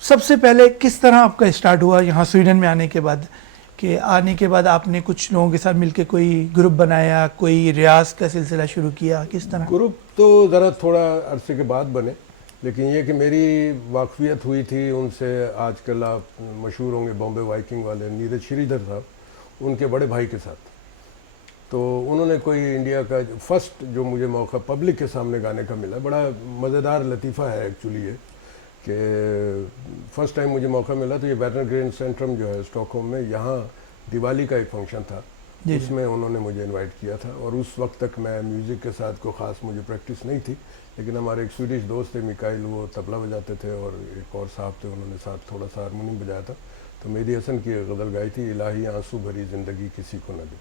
سب سے پہلے کس طرح آپ کا اسٹارٹ ہوا یہاں سویڈن میں آنے کے بعد، کہ آنے کے بعد آپ نے کچھ لوگوں کے ساتھ مل کے کوئی گروپ بنایا، کوئی ریاض کا سلسلہ شروع کیا، کس طرح؟ گروپ تو ذرا تھوڑا عرصے کے بعد بنے، لیکن یہ کہ میری واقفیت ہوئی تھی ان سے، آج کل آپ مشہور ہوں گے بامبے وائکنگ والے نیرج شریدھر صاحب، ان کے بڑے بھائی کے ساتھ. تو انہوں نے کوئی انڈیا کا فرسٹ جو مجھے موقع پبلک کے سامنے گانے کا ملا، بڑا مزیدار لطیفہ ہے ایکچولی یہ کہ فرسٹ ٹائم مجھے موقع ملا تو یہ بیٹر گرین سینٹرم جو ہے اسٹاک ہوم میں، یہاں دیوالی کا ایک فنکشن تھا، اس میں انہوں نے مجھے انوائٹ کیا تھا. اور اس وقت تک میں میوزک کے ساتھ کوئی خاص مجھے پریکٹس نہیں تھی، لیکن ہمارے ایک سویڈش دوست تھے میکائل، وہ طبلہ بجاتے تھے، اور ایک اور صاحب تھے انہوں نے ساتھ تھوڑا سا ہارمونیم بجایا تھا. تو مہدی حسن کی ایک غزل گائی تھی، الہی آنسو بھری زندگی کسی کو نہ دے،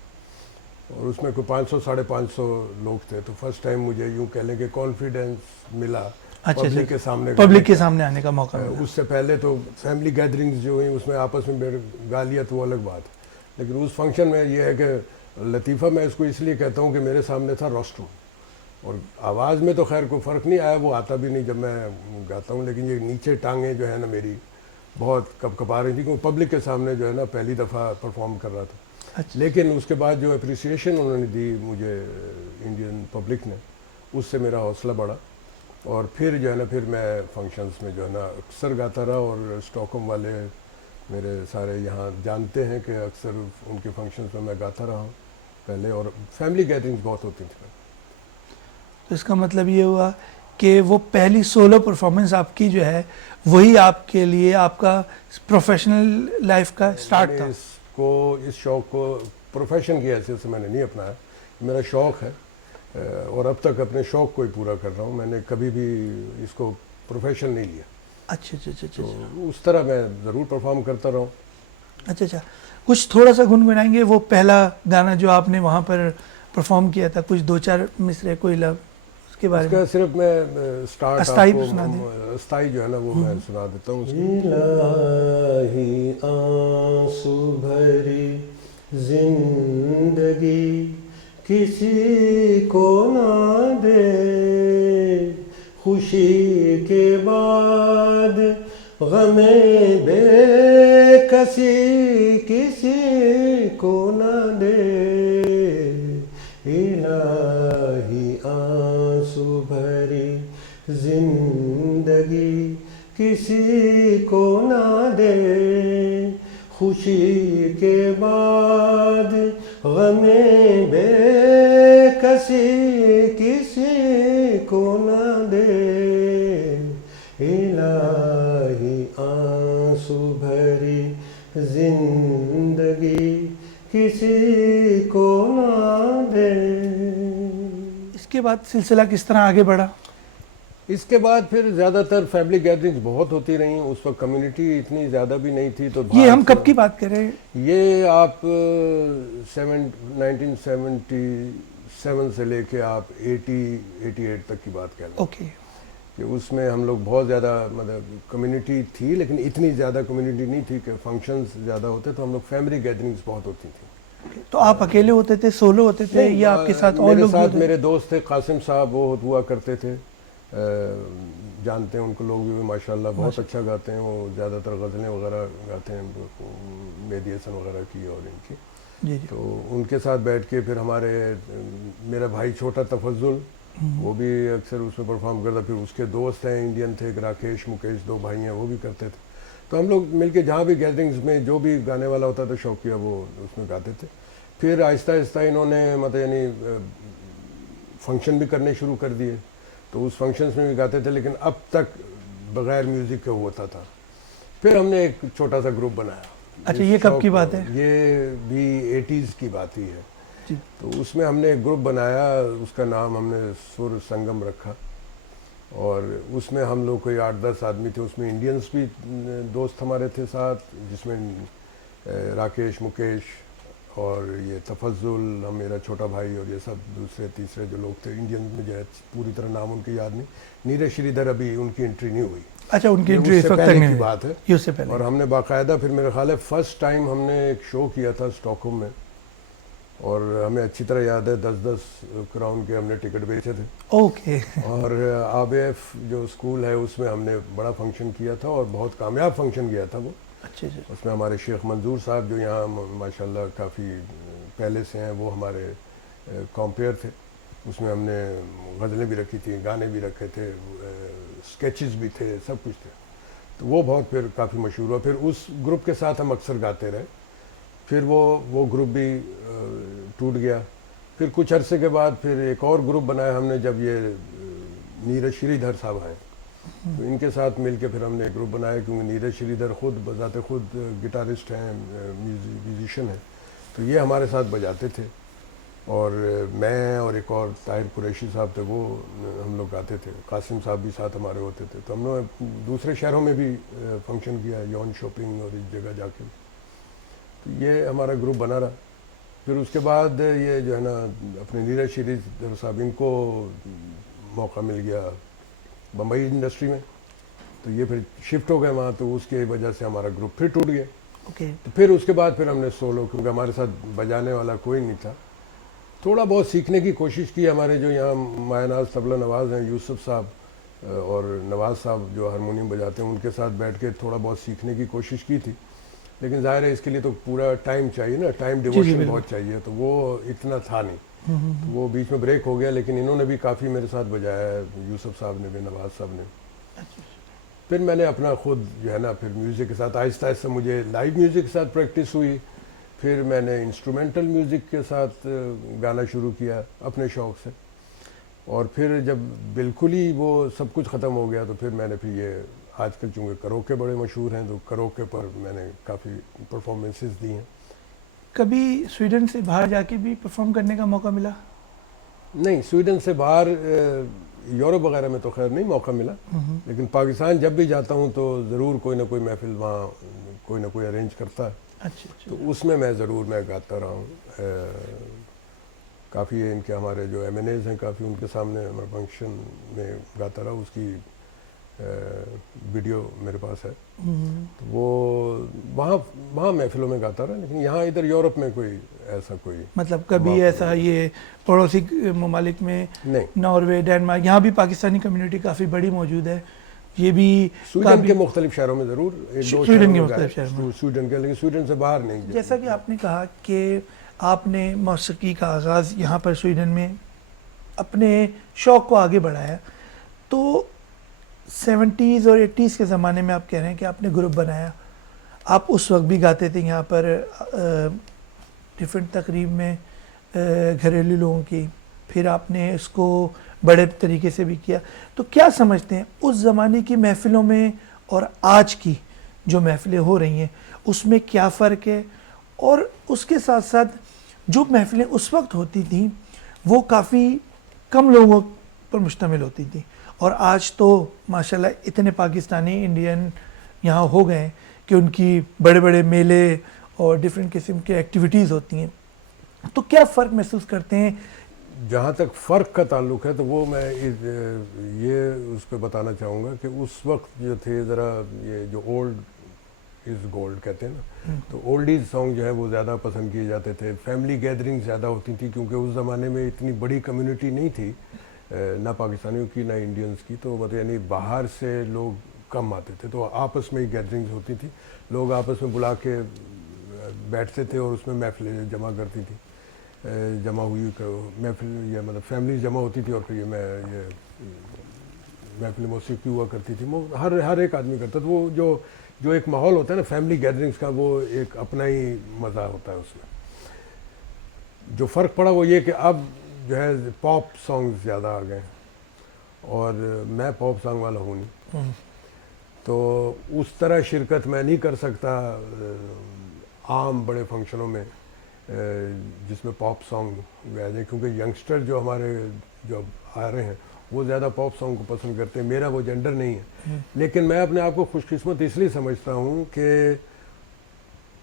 اور اس میں کوئی 500-550 لوگ تھے. تو فرسٹ ٹائم مجھے یوں کہہ لیں کہ کانفیڈنس ملا پبلک کے سامنے، پبلک کے سامنے آنے کا موقع ملا. اس سے پہلے تو فیملی گیدرنگز جو ہوئیں اس میں آپس میں گا لیا تو وہ الگ بات ہے، لیکن اس فنکشن میں یہ ہے کہ لطیفہ میں اس کو اس لیے کہتا ہوں کہ میرے سامنے تھا روسٹروم، اور آواز میں تو خیر کوئی فرق نہیں آیا، وہ آتا بھی نہیں جب میں گاتا ہوں، لیکن یہ نیچے ٹانگیں جو ہے نا میری بہت کپ کپا رہی تھی، کیونکہ پبلک کے سامنے جو ہے نا پہلی دفعہ پرفارم کر رہا تھا. لیکن اس کے بعد جو اپریسیشن انہوں نے دی مجھے انڈین پبلک نے، اس سے میرا حوصلہ بڑھا، اور پھر جو ہے نا پھر میں فنکشنز میں جو ہے نا اکثر گاتا رہا. اور اسٹاک ہوم والے میرے سارے یہاں جانتے ہیں کہ اکثر ان کے فنکشنز میں گاتا رہا ہوں پہلے، اور فیملی گیدرنگز بہت ہوتی تھیں. تو اس کا مطلب یہ ہوا کہ وہ پہلی سولو پرفارمنس آپ کی جو ہے وہی آپ کے لیے آپ کا پروفیشنل لائف کا سٹارٹ تھا. اس شوق کو پروفیشن کی حیثیت سے میں نے نہیں اپنایا، میرا شوق ہے، اور اب تک اپنے شوق کو ہی پورا کر رہا ہوں. میں نے کبھی بھی اس کو پروفیشن نہیں لیا. اچھا اچھا اچھا اچھا تو اس طرح میں ضرور پرفارم کرتا رہا ہوں. اچھا اچھا کچھ تھوڑا سا گنگنائیں گے وہ پہلا گانا جو آپ نے وہاں پر پرفارم کیا تھا، کچھ 2-4 مصرے کوئی لفظ اس کے بارے اس میں؟ کا صرف میں اسٹارٹ استائی سنا دیں. استائی جو ہے نا وہ میں سنا دیتا ہوں. الہی آنسو بھری زندگی کسی کو نہ دے، خوشی کے بعد غم بے کسی کسی کو نہ دے. الہی آنسو بھری زندگی کسی کو نہ دے، خوشی کے بعد غم بے کسی کسی کو نہ دے. الہی آنسو بھری زندگی کسی کو نہ دے. اس کے بعد سلسلہ کس طرح آگے بڑھا؟ اس کے بعد پھر زیادہ تر فیملی گیدرنگز بہت ہوتی رہیں. اس وقت کمیونٹی اتنی زیادہ بھی نہیں تھی. تو یہ ہم کب کی بات کر رہے ہیں؟ یہ آپ 1977 سے لے کے آپ 88 تک کی بات کہہ لیں. اوکے. کہ اس میں ہم لوگ بہت زیادہ مطلب کمیونٹی تھی، لیکن اتنی زیادہ کمیونٹی نہیں تھی کہ فنکشنز زیادہ ہوتے، تو ہم لوگ فیملی گیدرنگز بہت ہوتی تھیں. تو آپ اکیلے ہوتے تھے، سولو ہوتے تھے، یا آپ کے ساتھ اور میرے لوگ ساتھ میرے دوست تھے قاسم صاحب، وہ ہوا کرتے تھے، جانتے ہیں ان کو لوگ بھی ماشاءاللہ بہت اچھا گاتے ہیں. وہ زیادہ تر غزلیں وغیرہ گاتے ہیں مہدی حسن وغیرہ کی اور ان کی. جی. تو ان کے ساتھ بیٹھ کے پھر میرا بھائی چھوٹا تفضل، وہ بھی اکثر اس میں پرفارم کرتا. پھر اس کے دوست ہیں انڈین تھے، راکیش مکیش، 2 بھائی ہیں، وہ بھی کرتے تھے. تو ہم لوگ مل کے جہاں بھی گیدرنگز میں جو بھی گانے والا ہوتا تھا شوقیہ، وہ اس میں گاتے تھے. پھر آہستہ آہستہ انہوں نے مطلب یعنی فنکشن بھی کرنے شروع کر دیے، تو اس فنکشنز میں بھی گاتے تھے، لیکن اب تک بغیر میوزک کے ہوتا تھا. پھر ہم نے ایک چھوٹا سا گروپ بنایا. اچھا، یہ کب کی بات ہے؟ یہ بھی 80s کی بات ہی ہے. جی. تو اس میں ہم نے ایک گروپ بنایا، اس کا نام ہم نے سر سنگم رکھا، اور اس میں ہم لوگ کوئی 8-10 آدمی تھے. اس میں انڈینس بھی دوست ہمارے تھے ساتھ، جس میں راکیش مکیش اور یہ تفضل، میرا چھوٹا بھائی، اور یہ سب دوسرے تیسرے جو لوگ تھے. انڈین میں جو ہے پوری طرح نام ان کے یاد نہیں. نیرج شریدھر ابھی ان کی انٹری نہیں ہوئی. اچھا، ان کی انٹری اس سے پہلے کی بات ہے. یہ اس سے پہلے. اور ہم نے باقاعدہ پھر میرے خیال ہے فرسٹ ٹائم ہم نے ایک شو کیا تھا اسٹاک ہوم میں، اور ہمیں اچھی طرح یاد ہے 10 کراؤن کے ہم نے ٹکٹ بیچے تھے. اوکے. اور ABF جو اسکول ہے اس میں ہم نے بڑا فنکشن کیا تھا اور بہت کامیاب فنکشن کیا تھا وہ. اچھا اچھا. اس میں ہمارے شیخ منظور صاحب جو یہاں ماشاءاللہ کافی پہلے سے ہیں وہ ہمارے کمپیئر تھے. اس میں ہم نے غزلیں بھی رکھی تھیں, گانے بھی رکھے تھے, اسکیچز بھی تھے, سب کچھ تھے. تو وہ بہت پھر کافی مشہور ہوا. پھر اس گروپ کے ساتھ ہم اکثر گاتے رہے. پھر وہ گروپ بھی ٹوٹ گیا. پھر کچھ عرصے کے بعد پھر ایک اور گروپ بنایا ہم نے جب یہ نیرج شری دھر صاحب آئے, تو ان کے ساتھ مل کے پھر ہم نے ایک گروپ بنایا, کیونکہ نیرج شری دھر خود بذات خود گٹارسٹ ہیں, میوزیشین ہیں, تو یہ ہمارے ساتھ بجاتے تھے. اور میں اور ایک اور طاہر قریشی صاحب تھے, وہ ہم لوگ گاتے تھے. قاسم صاحب بھی ساتھ ہمارے ہوتے تھے. تو ہم نے دوسرے شہروں میں بھی فنکشن کیا, یون شاپنگ اور اس جگہ جا کے. تو یہ ہمارا گروپ بنا رہا. پھر اس کے بعد یہ جو ہے نا اپنے نیرج شری دھر صاحب, ان کو موقع مل گیا بمبئی انڈسٹری میں, تو یہ پھر شفٹ ہو گئے وہاں. تو اس کی وجہ سے ہمارا گروپ پھر ٹوٹ گیا. اوکے. تو پھر اس کے بعد پھر ہم نے سولو, کیونکہ ہمارے ساتھ بجانے والا کوئی نہیں تھا. تھوڑا بہت سیکھنے کی کوشش کی. ہمارے جو یہاں مایہ ناز طبلہ نواز ہیں, یوسف صاحب اور نواز صاحب جو ہارمونیم بجاتے ہیں, ان کے ساتھ بیٹھ کے تھوڑا بہت سیکھنے کی کوشش کی تھی. لیکن ظاہر ہے اس کے لیے تو پورا ٹائم چاہیے نا, ٹائم ڈیووشن بہت چاہیے, تو وہ اتنا تھا نہیں. تو وہ بیچ میں بریک ہو گیا. لیکن انہوں نے بھی کافی میرے ساتھ بجایا ہے, یوسف صاحب نے بھی, نواز صاحب نے. پھر میں نے اپنا خود جو ہے نا پھر میوزک کے ساتھ آہستہ آہستہ مجھے لائیو میوزک کے ساتھ پریکٹس ہوئی. پھر میں نے انسٹرومنٹل میوزک کے ساتھ گانا شروع کیا اپنے شوق سے. اور پھر جب بالکل ہی وہ سب کچھ ختم ہو گیا, تو پھر میں نے پھر یہ آج کل چونکہ کروکے بڑے مشہور ہیں, تو کروکے پر میں نے کافی پرفارمنسز دی ہیں. کبھی سویڈن سے باہر جا کے بھی پرفارم کرنے کا موقع ملا؟ نہیں, سویڈن سے باہر یورپ وغیرہ میں تو خیر نہیں موقع ملا. لیکن پاکستان جب بھی جاتا ہوں تو ضرور کوئی نہ کوئی محفل وہاں کوئی نہ کوئی ارینج کرتا ہے. اچھا اچھا. تو اس میں ضرور میں گاتا رہا ہوں. کافی ان کے ہمارے جو MNAs ہیں, کافی ان کے سامنے ہمارے فنکشن میں گاتا رہا. اس کی ویڈیو میرے پاس ہے. تو وہ وہاں محفلوں میں گاتا رہا. لیکن یہاں ادھر یورپ میں کوئی ایسا کوئی مطلب کبھی ایسا یہ پڑوسی ممالک میں نہیں. ناروے, ڈینمارک, یہاں بھی پاکستانی کمیونٹی کافی بڑی موجود ہے. یہ بھی سویڈن کے مختلف شہروں میں ضرور, سویڈن کے مختلف شہروں میں, سویڈن کے, لیکن سویڈن سے باہر نہیں. جیسا کہ آپ نے کہا کہ آپ نے موسیقی کا آغاز یہاں پر سویڈن میں اپنے شوق کو آگے بڑھایا. تو 70s اور 80s کے زمانے میں آپ کہہ رہے ہیں کہ آپ نے گروپ بنایا. آپ اس وقت بھی گاتے تھے یہاں پر ڈفرینٹ تقریب میں گھریلو لوگوں کی. پھر آپ نے اس کو بڑے طریقے سے بھی کیا. تو کیا سمجھتے ہیں اس زمانے کی محفلوں میں اور آج کی جو محفلیں ہو رہی ہیں اس میں کیا فرق ہے؟ اور اس کے ساتھ ساتھ جو محفلیں اس وقت ہوتی تھیں وہ کافی کم لوگوں پر مشتمل ہوتی تھیں, اور آج تو ماشاءاللہ اتنے پاکستانی انڈین یہاں ہو گئے ہیں کہ ان کی بڑے بڑے میلے اور ڈفرینٹ قسم کے ایکٹیویٹیز ہوتی ہیں. تو کیا فرق محسوس کرتے ہیں؟ جہاں تک فرق کا تعلق ہے تو وہ میں یہ اس پہ بتانا چاہوں گا کہ اس وقت جو تھے ذرا یہ جو اولڈ از گولڈ کہتے ہیں نا, تو اولڈیز سانگ جو ہے وہ زیادہ پسند کیے جاتے تھے. فیملی گیدرنگ زیادہ ہوتی تھی, کیونکہ اس زمانے میں اتنی بڑی کمیونٹی نہیں تھی, نہ پاکستانیوں کی نہ انڈینس کی. تو مطلب یعنی باہر سے لوگ کم آتے تھے, تو آپس میں ہی گیدرنگز ہوتی تھی. لوگ آپس میں بلا کے بیٹھتے تھے اور اس میں محفلیں جمع کرتی تھی, جمع ہوئی محفل یا مطلب فیملیز جمع ہوتی تھی. اور پھر یہ محفل موسیقی ہوا کرتی تھی. وہ ہر ایک آدمی کرتا تھا. وہ جو ایک ماحول ہوتا ہے نا فیملی گیدرنگز کا, وہ ایک اپنا ہی مزہ ہوتا ہے اس میں. جو فرق پڑا وہ یہ کہ اب جو ہے پاپ سانگز زیادہ آ گئے, اور میں پاپ سانگ والا ہوں نہیں, تو اس طرح شرکت میں نہیں کر سکتا عام بڑے فنکشنوں میں جس میں پاپ سانگ گائے جائیں, کیونکہ ینگسٹر جو ہمارے جو آ رہے ہیں وہ زیادہ پاپ سانگ کو پسند کرتے ہیں. میرا وہ جنڈر نہیں ہے. لیکن میں اپنے آپ کو خوش قسمت اس لیے سمجھتا ہوں کہ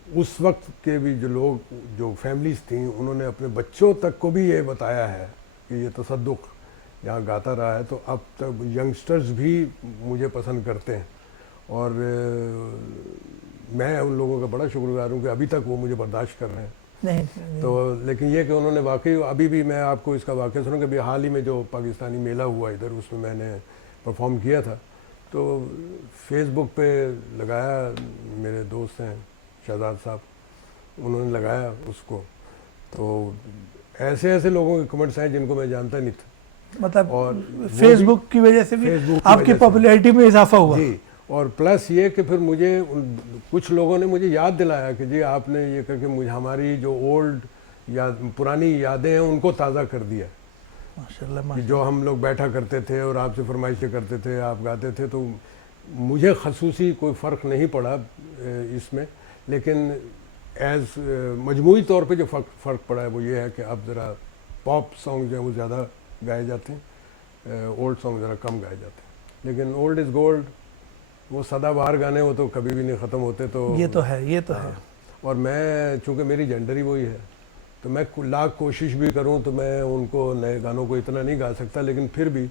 اس وقت کے بھی جو لوگ جو فیملیز تھیں انہوں نے اپنے بچوں تک کو بھی یہ بتایا ہے کہ یہ تصدق یہاں گاتا رہا ہے. تو اب تک ینگسٹرز بھی مجھے پسند کرتے ہیں, اور میں ان لوگوں کا بڑا شکر گزار ہوں کہ ابھی تک وہ مجھے برداشت کر رہے ہیں. نہیں تو لیکن یہ کہ انہوں نے واقعی ابھی بھی میں آپ کو اس کا واقعہ سنوں کہ ابھی حال ہی میں جو پاکستانی میلہ ہوا ادھر اس میں نے پرفارم کیا تھا تو فیس بک پہ لگایا, میرے دوست ہیں شہزاد صاحب انہوں نے لگایا اس کو, تو ایسے ایسے لوگوں کے کمنٹس ہیں جن کو میں جانتا نہیں تھا, مطلب اور فیس بک کی وجہ سے بھی فیس بک کی آپ کی وجہ سے. پاپولیرٹی میں اضافہ ہوا. جی, اور پلس یہ کہ پھر مجھے کچھ لوگوں نے مجھے یاد دلایا کہ جی آپ نے یہ کر کے مجھے ہماری جو اولڈ یا پرانی یادیں ہیں ان کو تازہ کر دیا, ماشاءاللہ کہ جو ہم لوگ بیٹھا کرتے تھے اور آپ سے فرمائشیں کرتے تھے, آپ گاتے تھے, تو مجھے خصوصی کوئی فرق نہیں پڑا اس میں, لیکن ایز مجموعی طور پہ جو فرق پڑا ہے وہ یہ ہے کہ اب ذرا پاپ سانگ جو ہیں وہ زیادہ گائے جاتے ہیں, اولڈ سانگ ذرا کم گائے جاتے ہیں, لیکن اولڈ از گولڈ, وہ سدا بہار گانے وہ تو کبھی بھی نہیں ختم ہوتے. تو یہ تو ہے, یہ تو ہے. اور میں چونکہ میری جینڈر ہی وہی ہے تو میں لاکھ کوشش بھی کروں تو میں ان کو نئے گانوں کو اتنا نہیں گا سکتا, لیکن پھر بھی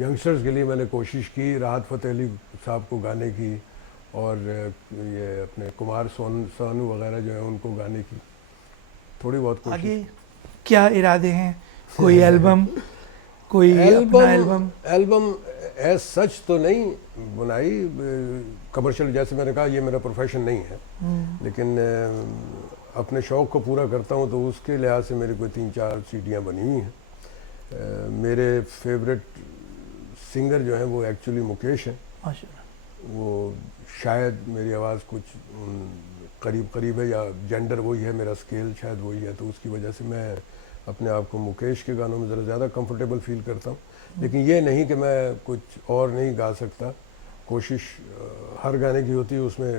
ینگسٹرز کے لیے میں نے کوشش کی, راحت فتح علی صاحب کو گانے کی, اور یہ اپنے کمار سونو وغیرہ جو ہیں ان کو گانے کی تھوڑی بہت کوشش. آگے کیا ارادے ہیں, کوئی البم, کوئی اپنا البم ایز سچ تو نہیں بنائی کمرشل, جیسے میں نے کہا یہ میرا پروفیشن نہیں ہے, لیکن اپنے شوق کو پورا کرتا ہوں تو اس کے لحاظ سے میرے کوئی 3-4 سیڈیاں بنی ہوئی ہیں. میرے فیوریٹ سنگر جو ہیں وہ ایکچولی مکیش ہیں, وہ شاید میری آواز کچھ قریب ہے یا جینڈر وہی ہے, میرا سکیل شاید وہی ہے, تو اس کی وجہ سے میں اپنے آپ کو مکیش کے گانوں میں ذرا زیادہ کمفرٹیبل فیل کرتا ہوں. لیکن یہ نہیں کہ میں کچھ اور نہیں گا سکتا, کوشش ہر گانے کی ہوتی ہے. اس میں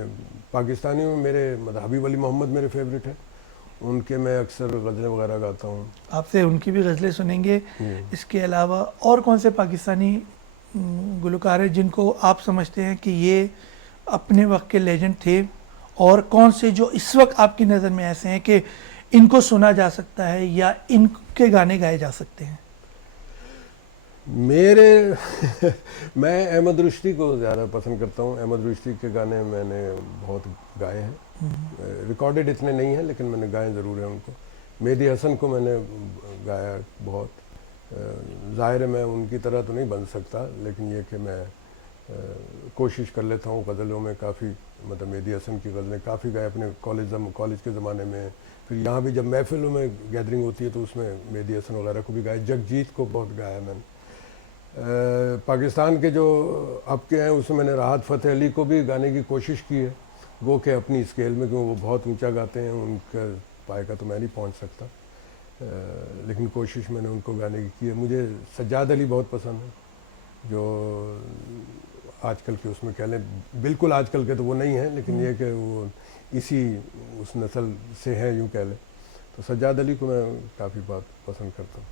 پاکستانی میں میرے حبیب علی محمد میرے فیوریٹ ہیں, ان کے میں اکثر غزلیں وغیرہ گاتا ہوں. آپ سے ان کی بھی غزلیں سنیں گے. اس کے علاوہ اور کون سے پاکستانی گلوکار ہیں جن کو آپ سمجھتے ہیں کہ یہ اپنے وقت کے لیجنڈ تھے, اور کون سے جو اس وقت آپ کی نظر میں ایسے ہیں کہ ان کو سنا جا سکتا ہے یا ان کے گانے گائے جا سکتے ہیں؟ میں احمد رشدی کو زیادہ پسند کرتا ہوں. احمد رشدی کے گانے میں نے بہت گائے ہیں, ریکارڈڈ اتنے نہیں ہیں لیکن میں نے گائے ضرور ہیں ان کو. مہدی حسن کو میں نے گایا بہت. ظاہر ہے میں ان کی طرح تو نہیں بن سکتا, لیکن یہ کہ میں کوشش کر لیتا ہوں غزلوں میں کافی, مطلب مہدی حسن کی غزلیں کافی گائے اپنے کالج کے زمانے میں. پھر یہاں بھی جب محفلوں میں گیدرنگ ہوتی ہے تو اس میں مہدی حسن وغیرہ کو بھی گائے. جگجیت کو بہت گایا میں نے. پاکستان کے جو اب کے ہیں اس میں میں نے راحت فتح علی کو بھی گانے کی کوشش کی ہے, وہ کہ اپنی اسکیل میں, کیوں وہ بہت اونچا گاتے ہیں, ان کا پائے کا تو میں نہیں پہنچ سکتا, لیکن کوشش میں نے ان کو گانے کی ہے. مجھے سجاد علی بہت پسند ہے, جو آج کل کے اس میں کہہ لیں, بالکل آج کل کے تو وہ نہیں ہیں, لیکن یہ کہ وہ اسی اس نسل سے ہیں یوں کہہ لیں. تو سجاد علی کو میں کافی بات پسند کرتا ہوں.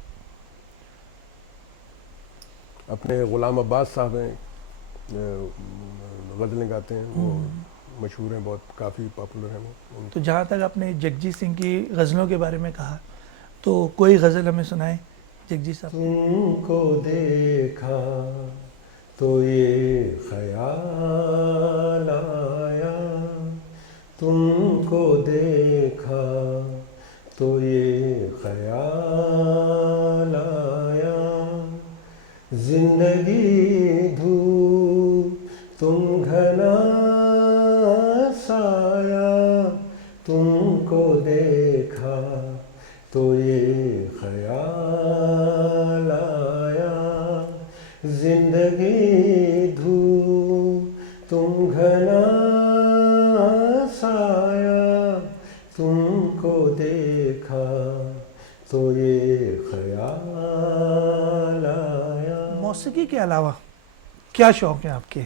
اپنے غلام عباس صاحب ہیں, غزلیں گاتے ہیں, وہ مشہور ہیں بہت, کافی پاپولر ہیں وہ. تو جہاں تک آپ نے جگجیت سنگھ کی غزلوں کے بارے میں کہا, تو کوئی غزل ہمیں سنائیں جگجیت صاحب. تم کو دیکھا تو یہ خیال آیا, تم کو دیکھا تو یہ خیال آیا, زندگی دھوپ تم گھنا سایہ, تم کو دیکھا تو یہ خیال آیا, زندگی دھوپ تم گھنا سایہ, تم کو دیکھا تو یہ خیال آیا. موسیقی کے علاوہ کیا شوق ہیں آپ کے؟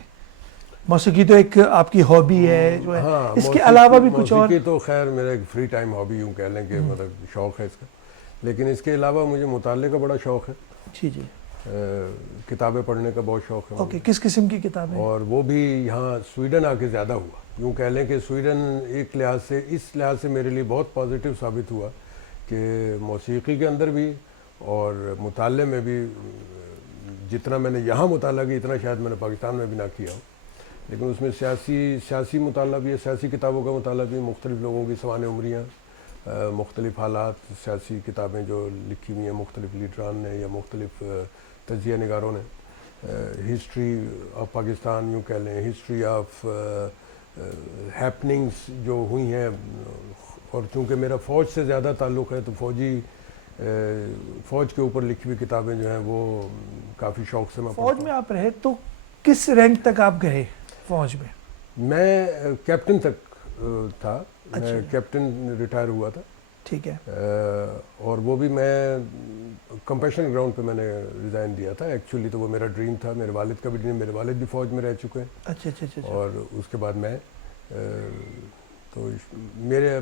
موسیقی تو ایک آپ کی ہابی ہے جو ہے, اس کے علاوہ بھی کچھ اور؟ موسیقی تو خیر میرا ایک فری ٹائم ہابی یوں کہہ لیں کہ مطلب شوق ہے اس کا, لیکن اس کے علاوہ مجھے مطالعے کا بڑا شوق ہے. جی جی. کتابیں پڑھنے کا بہت شوق ہے. اوکے, کس قسم کی کتابیں؟ اور وہ بھی یہاں سویڈن آ کے زیادہ ہوا, یوں کہہ لیں کہ سویڈن ایک لحاظ سے, اس لحاظ سے میرے لیے بہت پازیٹیو ثابت ہوا کہ موسیقی کے اندر بھی اور مطالعے میں بھی جتنا میں نے یہاں مطالعہ کیا اتنا شاید میں نے پاکستان میں بھی نہ کیا ہو. لیکن اس میں سیاسی مطالعہ بھی ہے, سیاسی کتابوں کا مطالعہ بھی, مختلف لوگوں کی سوانح عمریاں, مختلف حالات سیاسی کتابیں جو لکھی ہوئی ہیں مختلف لیڈران نے یا مختلف تجزیہ نگاروں نے، ہسٹری آف پاکستان یوں کہہ لیں، ہسٹری آف ہیپننگس جو ہوئی ہیں، اور چونکہ میرا فوج سے زیادہ تعلق ہے تو فوج کے اوپر لکھی ہوئی کتابیں جو ہیں وہ کافی شوق سے میں فوج میں آپ رہے تو کس رینک تک آپ گئے فوج میں؟ میں کیپٹن تک تھا، میں کیپٹن ریٹائر ہوا تھا، ٹھیک ہے، اور وہ بھی میں کمپیشن گراؤنڈ پہ میں نے ریزائن دیا تھا. ایکچولی تو وہ میرا ڈریم تھا، میرے والد کا بھی ڈریم، میرے والد بھی فوج میں رہ چکے ہیں. اچھا اچھا اچھا. اور اس کے بعد میں تو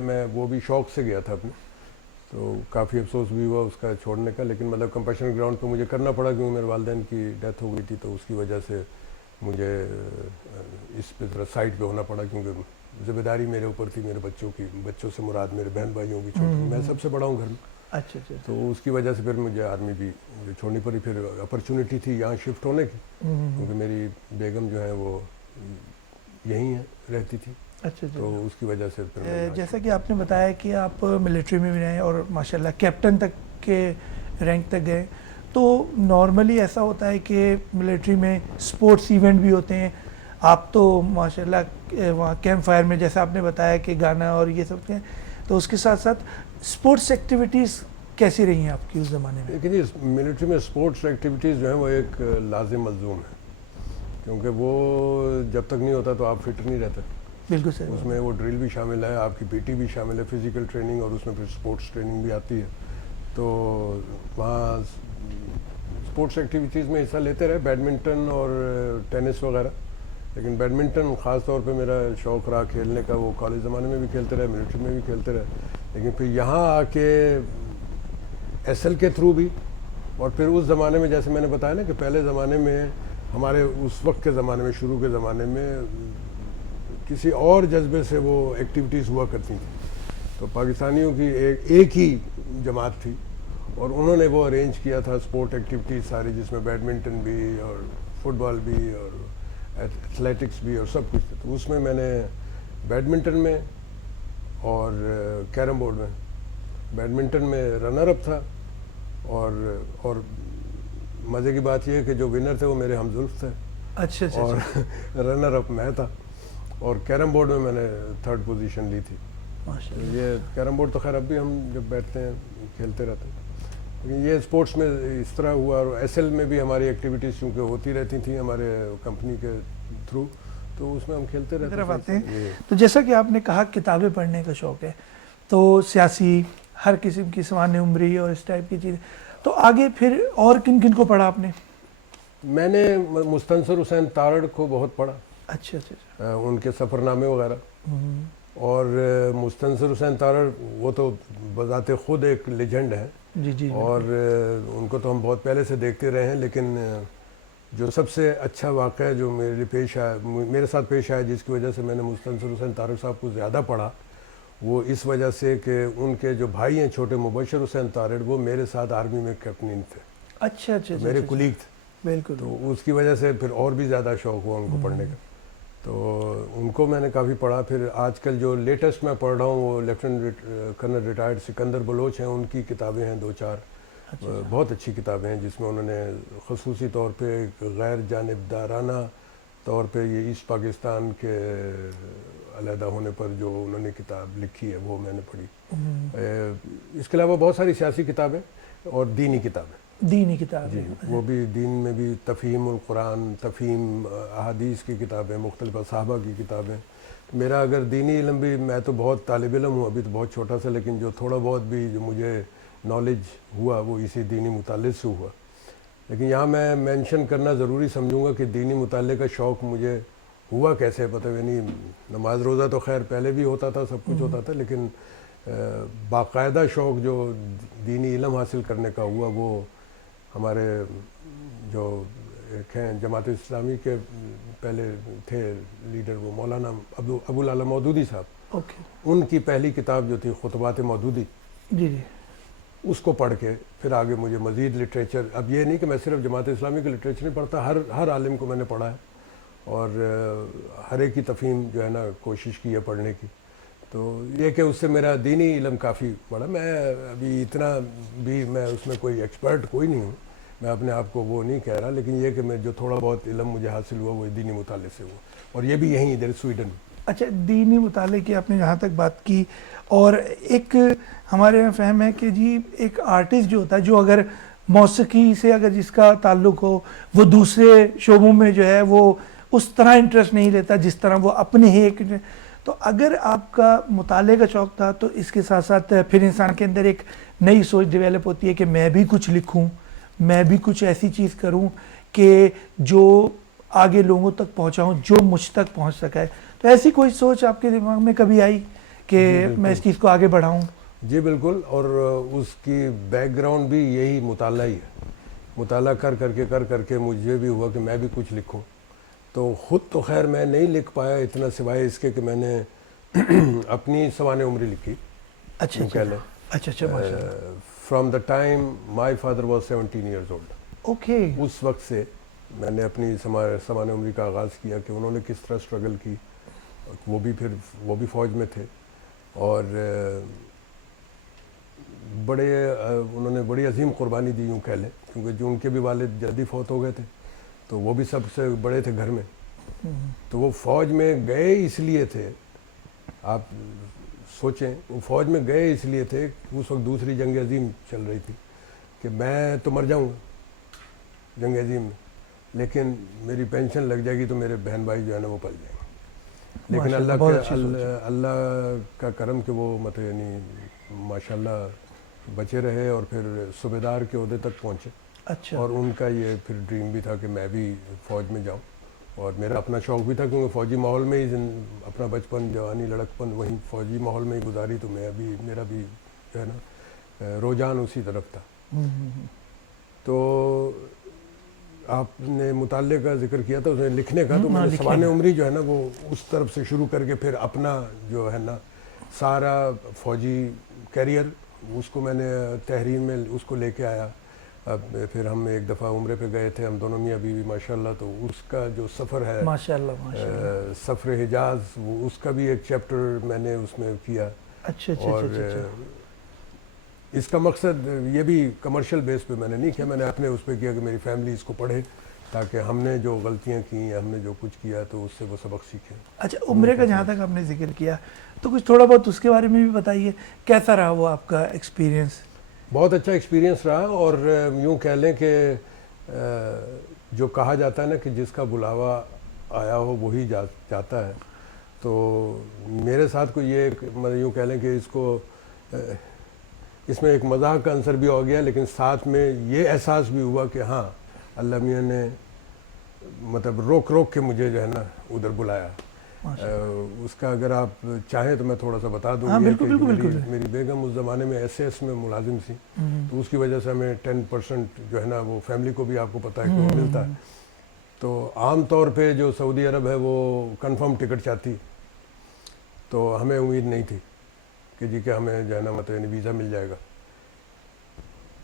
میں وہ بھی شوق سے گیا تھا اپنے، تو کافی افسوس بھی ہوا اس کا چھوڑنے کا، لیکن مطلب کمپیشن گراؤنڈ پہ مجھے کرنا پڑا کیونکہ میرے والدین کی ڈیتھ ہو گئی تھی، تو اس کی وجہ سے مجھے اس پہ ذرا سائڈ پہ ہونا پڑا، کیونکہ ذمہ داری میرے اوپر تھی، میرے بچوں سے مراد میرے بہن بھائیوں کی چھوٹی، میں سب سے بڑا ہوں گھر میں. اچھا اچھا. تو اس کی وجہ سے پھر مجھے آرمی بھی چھوڑنی پڑی. پھر اپرچونیٹی تھی یہاں شفٹ ہونے کی، کیونکہ میری بیگم جو ہے وہ یہیں رہتی تھی. اچھا اچھا. تو اس کی وجہ سے پھر جیسا کہ آپ نے بتایا کہ آپ ملٹری میں بھی رہے اور ماشاءاللہ کیپٹن تک کے رینک تک گئے، تو نارملی ایسا ہوتا ہے کہ ملٹری میں اسپورٹس ایونٹ بھی ہوتے ہیں. آپ تو ماشاءاللہ وہاں کیمپ فائر میں جیسا آپ نے بتایا کہ گانا اور یہ سب ہیں، تو اس کے ساتھ ساتھ اسپورٹس ایکٹیویٹیز کیسی رہی ہیں آپ کی اس زمانے میں؟ لیکن اس ملٹری میں اسپورٹس ایکٹیویٹیز جو ہیں وہ ایک لازم ملزوم ہے، کیونکہ وہ جب تک نہیں ہوتا تو آپ فٹ نہیں رہتے. بالکل صحیح. اس میں وہ ڈرل بھی شامل ہے، آپ کی پی ٹی بھی شامل ہے، فزیکل ٹریننگ، اور اس میں پھر اسپورٹس ٹریننگ بھی آتی ہے. تو وہاں اسپورٹس ایکٹیویٹیز میں حصہ لیتے رہے، بیڈمنٹن اور ٹینس وغیرہ. لیکن بیڈمنٹن خاص طور پہ میرا شوق رہا کھیلنے کا، وہ کالج زمانے میں بھی کھیلتے رہے، ملٹری میں بھی کھیلتے رہے. لیکن پھر یہاں آ کے ایس ایل کے تھرو بھی، اور پھر اس زمانے میں جیسے میں نے بتایا نا کہ پہلے زمانے میں ہمارے اس وقت کے زمانے میں، شروع کے زمانے میں کسی اور جذبے سے وہ ایکٹیویٹیز ہوا کرتی تھیں. تو پاکستانیوں کی ایک ہی جماعت تھی، اور انہوں نے وہ ارینج کیا تھا اسپورٹ ایکٹیویٹیز ساری، جس میں بیڈمنٹن بھی اور فٹ بال بھی اور ایتھلیٹکس بھی اور سب کچھ تھا. تو اس میں میں نے بیڈمنٹن میں اور کیرم بورڈ میں، بیڈمنٹن میں رنر اپ تھا، اور مزے کی بات یہ ہے کہ جو ونر تھے وہ میرے ہمزلف تھے. اچھا اچھا. اور رنر اپ میں تھا، اور کیرم بورڈ میں نے تھرڈ پوزیشن لی تھی. یہ کیرم بورڈ تو خیر اب بھی ہم جب بیٹھتے ہیں کھیلتے رہتے ہیں. لیکن یہ اسپورٹس میں اس طرح ہوا. اور ایس ایل میں بھی ہماری ایکٹیویٹیز چونکہ ہوتی رہتی تھیں ہمارے کمپنی کے تھرو، تو اس میں ہم کھیلتے رہتے طرف آتے ہیں. تو جیسا کہ آپ نے کہا کتابیں پڑھنے کا شوق ہے، تو سیاسی ہر قسم کی سوانح عمری اور اس ٹائپ کی چیزیں، تو آگے پھر اور کن کن کو پڑھا آپ نے؟ میں نے مستنصر حسین تارڑ کو بہت پڑھا. اچھا اچھا. ان کے سفر نامے وغیرہ. اور مستنصر حسین تارڑ وہ تو بذات خود ایک لیجنڈ ہے. جی جی. اور ان کو تو ہم بہت پہلے سے دیکھتے رہے ہیں. لیکن جو سب سے اچھا واقعہ جو میرے ساتھ پیش آیا، جس کی وجہ سے میں نے مستنصر حسین تارڑ صاحب کو زیادہ پڑھا، وہ اس وجہ سے کہ ان کے جو بھائی ہیں چھوٹے مبشر حسین تارڑ، وہ میرے ساتھ آرمی میں کیپٹن تھے. اچھا اچھا. میرے کولیگ تھے. بالکل. تو اس کی وجہ سے پھر اور بھی زیادہ شوق ہوا ان کو پڑھنے کا. تو ان کو میں نے کافی پڑھا. پھر آج کل جو لیٹسٹ میں پڑھ رہا ہوں وہ lieutenant colonel retired Sikandar Baloch ہیں. ان کی کتابیں ہیں 2-4 بہت اچھی کتابیں ہیں، جس میں انہوں نے خصوصی طور پہ ایک غیر جانبدارانہ طور پہ یہ ایسٹ پاکستان کے علیحدہ ہونے پر جو انہوں نے کتاب لکھی ہے وہ میں نے پڑھی. اس کے علاوہ بہت ساری سیاسی کتابیں اور دینی کتابیں. دینی کتاب. جی، وہ بھی دین میں بھی تفہیم القرآن، تفہیم احادیث کی کتابیں، مختلف صحابہ کی کتابیں. میرا اگر دینی علم بھی، میں تو بہت طالب علم ہوں، ابھی تو بہت چھوٹا سا، لیکن جو تھوڑا بہت بھی جو مجھے نالج ہوا وہ اسی دینی مطالعے سے ہوا. لیکن یہاں میں مینشن کرنا ضروری سمجھوں گا کہ دینی مطالعے کا شوق مجھے ہوا کیسے، پتہ نہیں. نماز روزہ تو خیر پہلے بھی ہوتا تھا، سب کچھ ہوتا تھا، لیکن باقاعدہ شوق جو دینی علم حاصل کرنے کا ہوا وہ ہمارے جو ایک ہیں جماعت اسلامی کے پہلے تھے لیڈر، وہ مولانا ابو العلا مودودی صاحب. ان کی پہلی کتاب جو تھی خطبات مودودی، جی جی، اس کو پڑھ کے پھر آگے مجھے مزید لٹریچر، اب یہ نہیں کہ میں صرف جماعت اسلامی کے لٹریچر نہیں پڑھتا، ہر عالم کو میں نے پڑھا ہے، اور ہر ایک کی تفہیم جو ہے نا کوشش کی ہے پڑھنے کی. تو یہ کہ اس سے میرا دینی علم کافی بڑا. میں ابھی اتنا بھی میں اس میں کوئی ایکسپرٹ کوئی نہیں ہوں, میں اپنے آپ کو وہ نہیں کہہ رہا, لیکن یہ کہ میں جو تھوڑا بہت علم مجھے حاصل ہوا وہ دینی مطالعے سے ہوا, اور یہ بھی یہیں ادھر سویڈن میں. اچھا, دینی مطالعے کی آپ نے جہاں تک بات کی, اور ایک ہمارے یہاں فہم ہے کہ جی ایک آرٹسٹ جو ہوتا ہے, جو اگر موسیقی سے اگر جس کا تعلق ہو, وہ دوسرے شعبوں میں جو ہے وہ اس طرح انٹرسٹ نہیں لیتا جس طرح وہ اپنے ہی ایک. تو اگر آپ کا مطالعے کا شوق تھا تو اس کے ساتھ ساتھ پھر انسان کے اندر ایک نئی سوچ ڈیولپ ہوتی ہے کہ میں بھی کچھ لکھوں, میں بھی کچھ ایسی چیز کروں کہ جو آگے لوگوں تک پہنچاؤں, جو مجھ تک پہنچ سکا ہے. تو ایسی کوئی سوچ آپ کے دماغ میں کبھی آئی کہ میں اس چیز کو آگے بڑھاؤں؟ جی بالکل, اور اس کی بیک گراؤنڈ بھی یہی مطالعہ ہی ہے. مطالعہ کر کے مجھے بھی ہوا کہ میں بھی کچھ لکھوں. تو خود تو خیر میں نہیں لکھ پایا اتنا, سوائے اس کے کہ میں نے اپنی سوانح عمری لکھی. اچھا کہہ لیں اچھا from the time my father was 17 years old. Okay. اس وقت سے میں نے اپنی سوانح عمری کا آغاز کیا کہ انہوں نے کس طرح اسٹرگل کی. وہ بھی فوج میں تھے, اور انہوں نے بڑی عظیم قربانی دی یوں کہہ لیں, کیونکہ جو ان کے بھی والد جلدی فوت ہو گئے تھے, تو وہ بھی سب سے بڑے تھے گھر میں. تو وہ فوج میں گئے اس لیے تھے, آپ سوچیں, وہ فوج میں گئے اس لیے تھے کہ اس وقت دوسری جنگ عظیم چل رہی تھی, کہ میں تو مر جاؤں گا جنگ عظیم میں, لیکن میری پینشن لگ جائے گی تو میرے بہن بھائی جو ہے نا وہ پل جائیں گے. لیکن اللہ کا کرم کہ وہ مطلب یعنی ماشاءاللہ بچے رہے, اور پھر صوبیدار کے عہدے تک پہنچے. اچھا. اور ان کا یہ پھر ڈریم بھی تھا کہ میں بھی فوج میں جاؤں, اور میرا اپنا شوق بھی تھا, کیونکہ فوجی ماحول میں ہی اپنا بچپن, جوانی, لڑکپن وہیں فوجی ماحول میں ہی گزاری, تو میرا بھی جو ہے نا رجحان اسی طرف تھا. تو آپ نے مطالعے کا ذکر کیا تھا, اس نے لکھنے کا, تو میں نے سوانح عمری جو ہے نا وہ اس طرف سے شروع کر کے پھر اپنا جو ہے نا سارا فوجی کیریئر اس کو میں نے تحریر میں اس کو لے کے آیا. اب پھر ہم ایک دفعہ عمرے پہ گئے تھے ہم دونوں میاں بیوی ماشاءاللہ, تو اس کا جو سفر ہے ماشاءاللہ سفر حجاز, وہ اس کا بھی ایک چیپٹر میں نے اس میں کیا. اور اس کا مقصد یہ بھی کمرشل بیس پہ میں نے نہیں کیا, میں نے اپنے اس پہ کیا کہ میری فیملی اس کو پڑھے, تاکہ ہم نے جو غلطیاں کی ہیں, ہم نے جو کچھ کیا, تو اس سے وہ سبق سیکھیں. اچھا, عمرے کا جہاں تک آپ نے ذکر کیا, تو کچھ تھوڑا بہت اس کے بارے میں بھی بتائیے, کیسا رہا وہ آپ کا ایکسپیرینس؟ بہت اچھا ایکسپیرینس رہا, اور یوں کہہ لیں کہ جو کہا جاتا ہے نا کہ جس کا بلاوا آیا ہو وہی جاتا ہے, تو میرے ساتھ کوئی یہ مطلب یوں کہہ لیں کہ اس میں ایک مزاح کا عنصر بھی ہو گیا, لیکن ساتھ میں یہ احساس بھی ہوا کہ ہاں اللہ میاں نے مطلب روک کے مجھے جو ہے نا ادھر بلایا. اس کا اگر آپ چاہیں تو میں تھوڑا سا بتا دوں. میری بیگم اس زمانے میں SAS میں ملازم تھی, تو اس کی وجہ سے ہمیں 10% جو ہے نا وہ فیملی کو بھی آپ کو پتہ ہے کہ وہ ملتا ہے. تو عام طور پہ جو سعودی عرب ہے وہ کنفرم ٹکٹ چاہتی, تو ہمیں امید نہیں تھی کہ جی کہ ہمیں جو ہے نا مطلب ویزا مل جائے گا,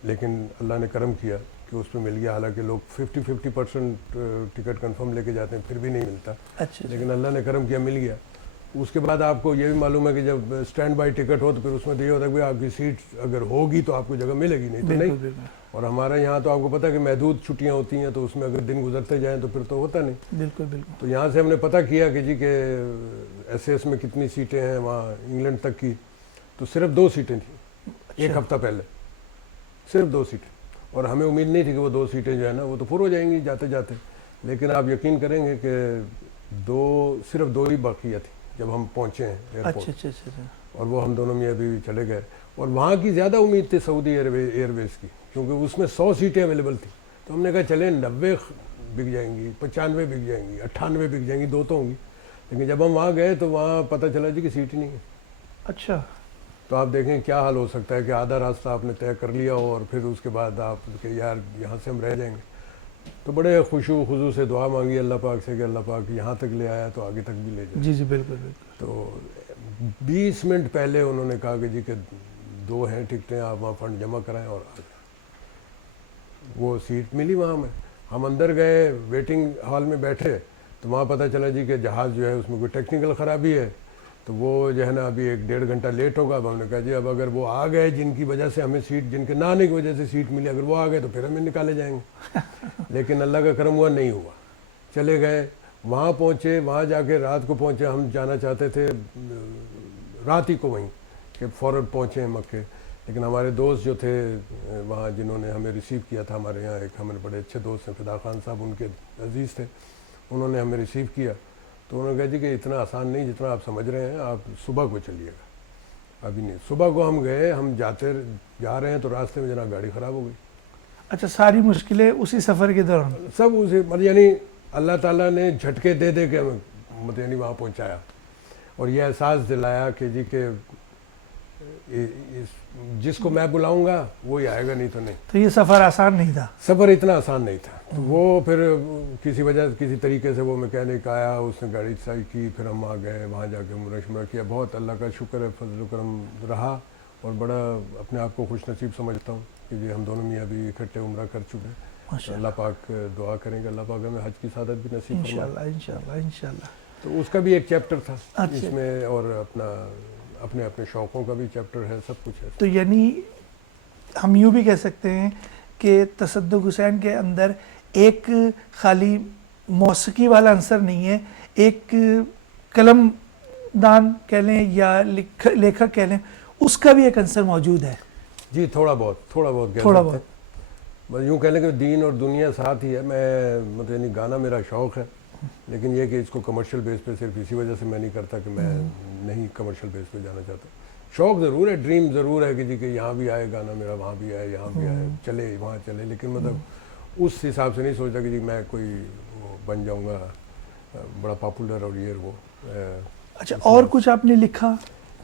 لیکن اللہ نے کرم کیا کہ اس پہ مل گیا. حالانکہ لوگ 50% ٹکٹ کنفرم لے کے جاتے ہیں, پھر بھی نہیں ملتا. لیکن اللہ نے کرم کیا, مل گیا. اس کے بعد آپ کو یہ بھی معلوم ہے کہ جب اسٹینڈ بائی ٹکٹ ہو تو پھر اس میں تو یہ ہوتا ہے کہ آپ کی سیٹ اگر ہوگی تو آپ کو جگہ ملے گی, نہیں تو نہیں. اور ہمارے یہاں تو آپ کو پتہ ہے کہ محدود چھٹیاں ہوتی ہیں, تو اس میں اگر دن گزرتے جائیں تو پھر تو ہوتا نہیں. بالکل. تو یہاں سے ہم نے پتہ کیا کہ جی کہ SAS میں کتنی سیٹیں ہیں وہاں انگلینڈ تک کی, تو صرف 2 سیٹیں تھیں. ایک ہفتہ پہلے صرف 2 سیٹیں, اور ہمیں امید نہیں تھی کہ وہ 2 سیٹیں جو ہے نا وہ تو پر ہو جائیں گی جاتے جاتے. لیکن آپ یقین کریں گے کہ صرف 2 ہی باقیہ تھیں جب ہم پہنچے ہیں ایئرپورٹ. اور وہ ہم دونوں میاں بیوی چلے گئے, اور وہاں کی زیادہ امید تھی سعودی ایئر ویز کی, کیونکہ اس میں 100 سیٹیں اویلیبل تھیں. تو ہم نے کہا چلیں 90 بک جائیں گی, 95 بک جائیں گی, 98 بک جائیں گی, 2 تو ہوں گی. لیکن جب ہم وہاں گئے تو وہاں پتہ چلا جی کہ سیٹ ہی نہیں ہے. اچھا. تو آپ دیکھیں کیا حال ہو سکتا ہے کہ آدھا راستہ آپ نے طے کر لیا ہو, اور پھر اس کے بعد آپ کہ یار یہاں سے ہم رہ جائیں گے. تو بڑے خشوع خضوع سے دعا مانگی اللہ پاک سے کہ اللہ پاک یہاں تک لے آیا تو آگے تک بھی لے جائے. جی بالکل. تو 20 منٹ پہلے انہوں نے کہا کہ جی کہ 2 ہیں ٹکٹیں, آپ وہاں فنڈ جمع کرائیں اور آ جائیں. وہ سیٹ ملی وہاں میں. ہم اندر گئے, ویٹنگ ہال میں بیٹھے, تو وہاں پتہ چلا جی کہ جہاز جو ہے اس میں کوئی ٹیکنیکل خرابی ہے, تو وہ جو ہے نا ابھی 1-1.5 گھنٹہ لیٹ ہوگا. اب ہم نے کہا جی اب اگر وہ آ گئے جن کی وجہ سے ہمیں سیٹ, جن کے نہ آنے کی وجہ سے سیٹ ملی, اگر وہ آ گئے تو پھر ہمیں نکالے جائیں گے. لیکن اللہ کا کرم ہوا, نہیں ہوا. چلے گئے, وہاں پہنچے, وہاں جا کے رات کو پہنچے. ہم جانا چاہتے تھے رات ہی کو وہیں کہ فوراً پہنچے مکے, لیکن ہمارے دوست جو تھے وہاں جنہوں نے ہمیں ریسیو کیا تھا, ہمارے یہاں ایک ہمارے بڑے اچھے دوست ہیں فدا خان صاحب, ان کے عزیز تھے, انہوں نے ہمیں ریسیو کیا. تو انہوں نے کہا جی کہ اتنا آسان نہیں جتنا آپ سمجھ رہے ہیں, آپ صبح کو چلیے گا. ابھی نہیں, صبح کو ہم گئے, ہم جا رہے ہیں تو راستے میں جناب گاڑی خراب ہو گئی. اچھا, ساری مشکلیں اسی سفر کے دوران؟ سب اسے یعنی اللہ تعالیٰ نے جھٹکے دے دے کے ہمیں یعنی وہاں پہنچایا, اور یہ احساس دلایا کہ جی کہ جس کو میں بلاؤں گا وہی آئے گا, نہیں تو نہیں. تو یہ سفر آسان نہیں تھا؟ سفر اتنا آسان نہیں تھا. تو وہ پھر کسی طریقے سے وہ میکینک آیا, اس نے گاڑی صحیح کی, پھر ہم آ گئے, وہاں جا کے عمرہ شمرہ کیا. بہت اللہ کا شکر ہے, فضل و کرم رہا, اور بڑا اپنے آپ کو خوش نصیب سمجھتا ہوں کہ جی ہم دونوں میاں بھی اکٹھے عمرہ کر چکے ہیں. اللہ پاک دعا کریں گے اللہ پاک ہمیں حج کی سعادت بھی نصیب فرمائے انشاءاللہ انشاءاللہ. تو اس کا بھی ایک چیپٹر تھا اچھا. اس میں, اور اپنے شوقوں کا بھی چیپٹر ہے, سب کچھ ہے. تو یعنی ہم یوں بھی کہہ سکتے ہیں کہ تصدق حسین کے اندر ایک خالی موسیقی والا عنصر نہیں ہے, ایک قلم دان کہہ لیں یا لیکھک کہہ لیں, اس کا بھی ایک عنصر موجود ہے. جی تھوڑا بہت تھوڑا بہت بس یوں کہہ لیں کہ دین اور دنیا ساتھ ہی ہے. میں یعنی گانا میرا شوق ہے, لیکن یہ کہ اس کو کمرشل بیس پہ صرف اسی وجہ سے میں نہیں کرتا کہ میں نہیں کمرشل بیس پہ جانا چاہتا. شوق ضرور ہے, ڈریم ضرور ہے کہ جی کہ یہاں بھی آئے گانا میرا, وہاں بھی آئے, یہاں بھی آئے, چلے وہاں چلے, لیکن اس حساب سے نہیں سوچتا کہ جی میں کوئی وہ بن جاؤں گا بڑا پاپولر اور وہ. اچھا, اور کچھ آپ نے لکھا؟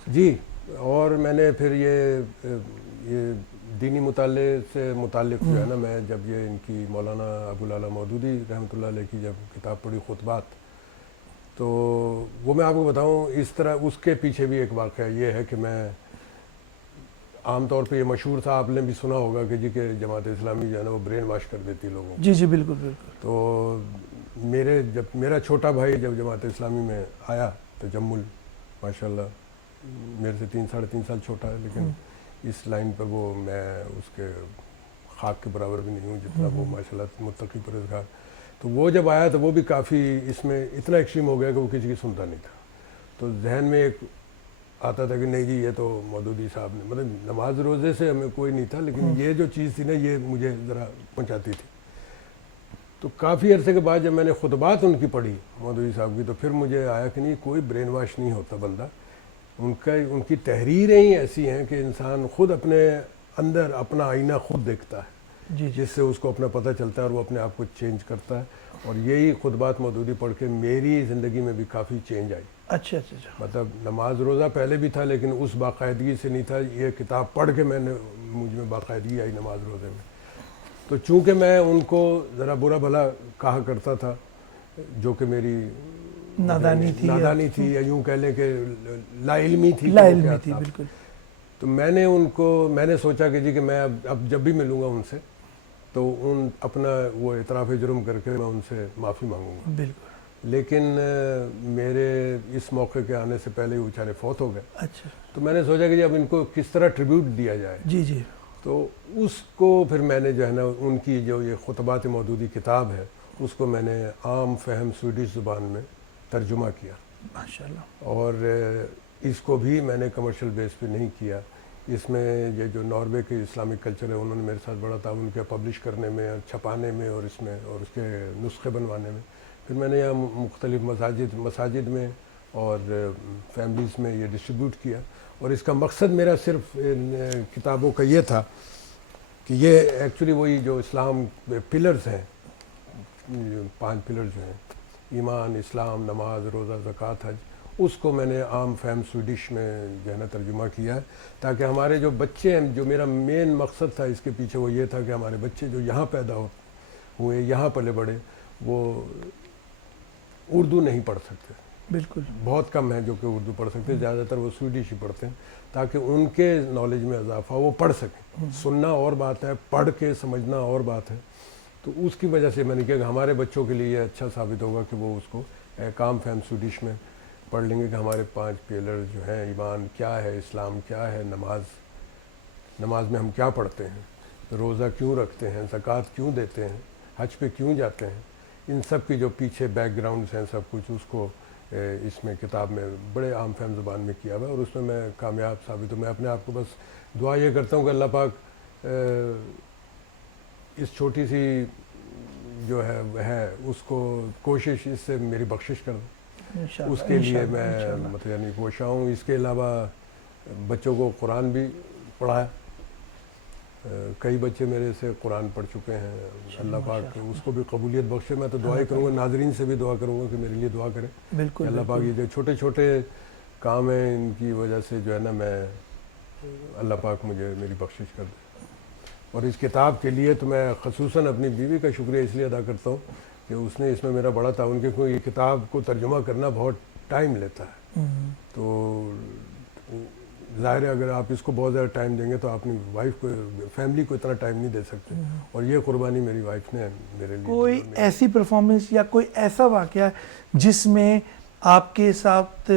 جی, اور میں نے پھر یہ دینی مطالعے سے متعلق جو ہے نا, میں جب یہ ان کی مولانا ابوالعلا مودودی رحمۃ اللہ علیہ کی جب کتاب پڑھی خطبات, تو وہ میں آپ کو بتاؤں اس طرح, اس کے پیچھے بھی ایک واقعہ یہ ہے کہ میں عام طور پہ یہ مشہور تھا, آپ نے بھی سنا ہوگا کہ جی کہ جماعت اسلامی جو ہے نا وہ برین واش کر دیتی لوگوں کو. جی جی بالکل بالکل. تو میرا چھوٹا بھائی جب جماعت اسلامی میں آیا, تجمل ماشاء اللہ میرے سے 3-3.5 سال چھوٹا ہے, لیکن اس لائن پر وہ میں اس کے خاک کے برابر بھی نہیں ہوں جتنا وہ ماشاء اللہ متقی پرہیزگار. تو وہ جب آیا تو وہ بھی کافی اس میں اتنا ایکسٹریم ہو گیا کہ وہ کسی کی سنتا نہیں تھا. تو ذہن میں ایک آتا تھا کہ نہیں جی یہ تو مودودی صاحب نے, نماز روزے سے ہمیں کوئی نہیں تھا, لیکن یہ جو چیز تھی نا یہ مجھے ذرا پہنچاتی تھی. تو کافی عرصے کے بعد جب میں نے خطبات ان کی پڑھی مودودی صاحب کی, تو پھر مجھے آیا کہ نہیں کوئی برین واش نہیں ہوتا بندہ. ان کی تحریریں ہی ایسی ہیں کہ انسان خود اپنے اندر اپنا آئینہ خود دیکھتا ہے, جی جس سے اس کو اپنا پتہ چلتا ہے اور وہ اپنے آپ کو چینج کرتا ہے. اور یہی خطبات مودودی پڑھ کے میری زندگی میں بھی کافی چینج آئی. اچھا اچھا اچھا. نماز روزہ پہلے بھی تھا, لیکن اس باقاعدگی سے نہیں تھا. یہ کتاب پڑھ کے مجھ میں باقاعدگی آئی نماز روزے میں. تو چونکہ میں ان کو ذرا برا بھلا کہا کرتا تھا, جو کہ میری نادانی تھی, یا یوں کہہ لیں کہ لا علمی تھی. بالکل. تو میں نے سوچا کہ جی کہ میں اب جب بھی ملوں گا ان سے تو اپنا وہ اعتراف جرم کر کے میں ان سے معافی مانگوں گا. بالکل. لیکن میرے اس موقع کے آنے سے پہلے وہ بیچارے فوت ہو گئے. اچھا. تو میں نے سوچا کہ جی اب ان کو کس طرح ٹریبیوٹ دیا جائے. جی جی. تو اس کو پھر میں نے جو ہے نا ان کی جو یہ خطبات مودودی کتاب ہے اس کو میں نے عام فہم سویڈش زبان میں ترجمہ کیا ماشاءاللہ. اور اس کو بھی میں نے کمرشل بیس پہ نہیں کیا. اس میں یہ جو ناروے کے اسلامک کلچر ہے انہوں نے میرے ساتھ بڑا تعاون کیا پبلش کرنے میں, چھپانے میں, اور اس میں اور اس کے نسخے بنوانے میں. پھر میں نے یہاں مختلف مساجد میں اور فیملیز میں یہ ڈسٹریبیوٹ کیا. اور اس کا مقصد میرا صرف کتابوں کا یہ تھا کہ یہ ایکچولی وہی جو اسلام پلرز ہیں, 5 پلرز جو ہیں, ایمان, اسلام, نماز, روزہ, زکوٰۃ, حج, اس کو میں نے عام فہم سویڈش میں جو ہے نا ترجمہ کیا ہے تاکہ ہمارے جو بچے ہیں, جو میرا مین مقصد تھا اس کے پیچھے وہ یہ تھا کہ ہمارے بچے جو یہاں پیدا ہوئے, یہاں پلے بڑھے, وہ اردو نہیں پڑھ سکتے. بالکل. بہت کم ہیں جو کہ اردو پڑھ سکتے ہیں, زیادہ تر وہ سویڈش ہی پڑھتے ہیں تاکہ ان کے نالج میں اضافہ وہ پڑھ سکیں. سننا اور بات ہے, پڑھ کے سمجھنا اور بات ہے. تو اس کی وجہ سے میں نے کہا کہ ہمارے بچوں کے لیے یہ اچھا ثابت ہوگا کہ وہ اس کو کام فہم سویڈش میں پڑھ لیں گے کہ ہمارے 5 پیلر جو ہیں، ایمان کیا ہے، اسلام کیا ہے، نماز میں ہم کیا پڑھتے ہیں، روزہ کیوں رکھتے ہیں، زکوٰۃ کیوں دیتے ہیں، حج پہ کیوں جاتے ہیں، ان سب کی جو پیچھے بیک گراؤنڈز ہیں سب کچھ، اس کو اس میں کتاب میں بڑے عام فہم زبان میں کیا ہوا ہے، اور اس میں میں کامیاب ثابت ہوں۔ میں اپنے آپ کو بس دعا یہ کرتا ہوں کہ اللہ پاک اس چھوٹی سی جو ہے اس کو کوشش، اس سے میری بخشش کر دیں، انشاءاللہ، اس کے لیے انشاءاللہ، میں انشاءاللہ۔ مطلب یعنی کوشاں ہوں۔ اس کے علاوہ بچوں کو قرآن بھی پڑھایا، کئی بچے میرے سے قرآن پڑھ چکے ہیں، اللہ پاک اس کو بھی قبولیت بخشے۔ میں تو دعا ہی کروں گا، ناظرین سے بھی دعا کروں گا کہ میرے لیے دعا کریں کہ بالکل اللہ پاک یہ جو چھوٹے چھوٹے کام ہیں ان کی وجہ سے جو ہے نا میں اللہ پاک مجھے میری بخشش کر دے۔ اور اس کتاب کے لیے تو میں خصوصاً اپنی بیوی کا شکریہ اس لیے ادا کرتا ہوں کہ اس نے اس میں میرا بڑا تعاون کیا، کیونکہ یہ کتاب کو ترجمہ کرنا بہت ٹائم لیتا ہے، تو ظاہر ہے اگر آپ اس کو بہت زیادہ ٹائم دیں گے تو آپ اپنی وائف کو، فیملی کو اتنا ٹائم نہیں دے سکتے، اور یہ قربانی میری وائف نے میرے لیے۔ کوئی ایسی پرفارمنس یا کوئی ایسا واقعہ جس میں آپ کے ساتھ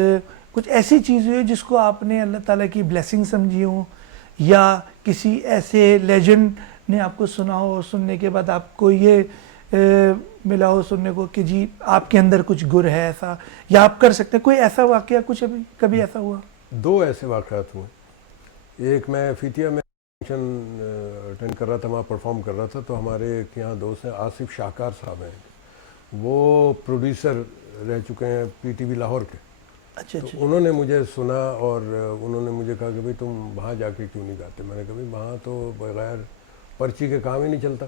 کچھ ایسی چیز ہوئی جس کو آپ نے اللہ تعالیٰ کی بلیسنگ سمجھی ہوں، یا کسی ایسے لیجنڈ نے آپ کو سنا ہو اور سننے کے بعد آپ کو یہ ملا ہو سننے کو کہ جی آپ کے اندر کچھ گر ہے ایسا، یا آپ کر سکتے ہیں، کوئی ایسا واقعہ کچھ کبھی ایسا ہوا؟ 2 ایسے واقعات ہوئے۔ ایک میں فیتیا میں فنکشن اٹینڈ کر رہا تھا، وہاں پرفارم کر رہا تھا، تو ہمارے ایک یہاں دوست ہیں آصف شاہکار صاحب ہیں، وہ پروڈیوسر رہ چکے ہیں پی ٹی وی لاہور کے۔ اچھا تو اچھا، انہوں نے مجھے سنا اور انہوں نے مجھے کہا کہ بھائی تم وہاں جا کے کیوں نہیں گاتے؟ میں نے کہا بھائی وہاں تو بغیر پرچی کے کام ہی نہیں چلتا،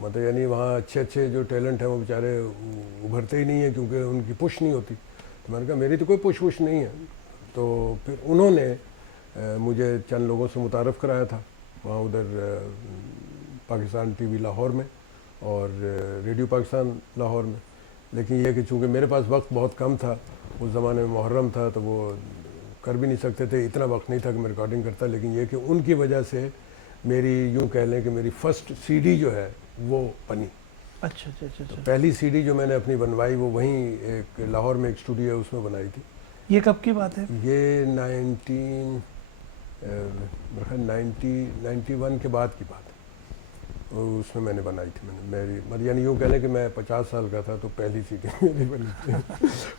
مطلب یعنی وہاں اچھے جو ٹیلنٹ ہیں وہ بیچارے ابھرتے ہی نہیں ہیں کیونکہ ان کی پش نہیں ہوتی۔ تو میں نے کہا میری تو کوئی پش وش نہیں ہے۔ تو پھر انہوں نے مجھے چند لوگوں سے متعارف کرایا تھا وہاں ادھر پاکستان ٹی وی لاہور میں اور ریڈیو پاکستان لاہور میں، لیکن یہ کہ چونکہ میرے پاس وقت بہت کم تھا، اس زمانے میں محرم تھا تو وہ کر بھی نہیں سکتے تھے، اتنا وقت نہیں تھا کہ میں ریکارڈنگ کرتا، لیکن یہ کہ ان کی وجہ سے میری یوں کہہ لیں کہ میری فرسٹ سی ڈی جو ہے وہ بنی۔ اچھا اچھا اچھا اچھا، پہلی سی ڈی جو میں نے اپنی بنوائی وہ وہیں ایک لاہور میں ایک اسٹوڈیو ہے اس میں بنائی تھی۔ یہ کب کی بات ہے؟ یہ 91 کے بعد کی بات ہے، اس میں نے بنائی تھی۔ میری مطلب یعنی یوں کہہ لیں کہ میں 50 سال کا تھا تو پہلی سی ڈی میری بنی تھی،